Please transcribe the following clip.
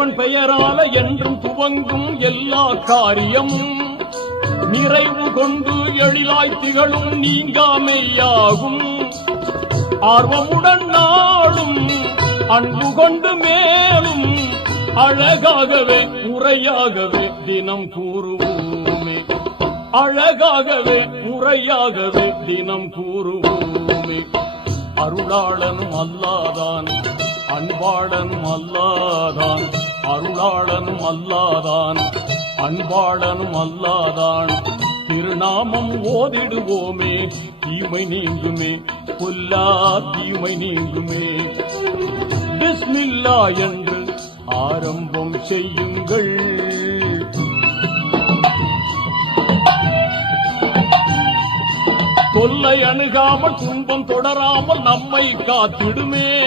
இறைவன் பெயரால என்றும் துவங்கும் எல்லா காரியமும் நிறைவு கொண்டு எழிலாய் திகழும் நீங்காமையாகும். ஆர்வமுடன் நாளும் அன்பு கொண்டு மேலும் அழகாகவே முறையாகவே தினம் கூறுவோமே. அழகாகவே முறையாகவே தினம் கூறுவோமே. அருளாளனும் அல்லாதான் அன்பாளனும் அல்லாதான். அருளாளனும் அல்லாதான் அன்பாளனும் அல்லாதான். திருநாமம் ஓதிடுவோமே தீமை நீங்குமே. பொல்லா தீமை நீங்குமே. பிஸ்மில்லா என்று ஆரம்பம் செய்யுங்கள். தொல்லை அணுகாமல் துன்பம் தொடராமல் நம்மை காத்திடுமே.